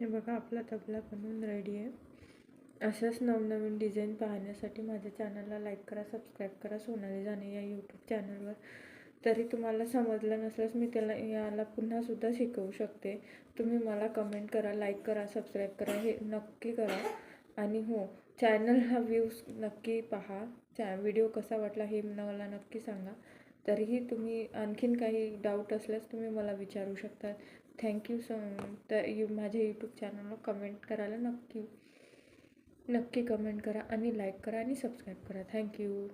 हे बघा, आपला तबला बनवून रेडी आहे. अशाच नवनवीन डिझाईन पाहण्यासाठी माझ्या चॅनलला लाईक करा, सबस्क्राईब करा. सोनाली जाने या यूट्यूब चॅनलवर. तरी तुम्हाला समजलं नसल्यास मी याला पुन्हासुद्धा शिकवू शकते. तुम्ही मला कमेंट करा, लाईक करा, सबस्क्राईब करा, हे नक्की करा. आणि हो, चॅनलला व्ह्यूज नक्की पहा. व्हिडिओ कसा वाटला हे मला नक्की सांगा. तरीही तुम्ही आणखीन काही डाऊट असल्यास तुम्ही मला विचारू शकता. थँक्यू माझ्या यूट्यूब चॅनलला कमेंट करायला नक्की कमेंट करा आणि लाईक करा आणि सबस्क्राईब करा. थँक्यू.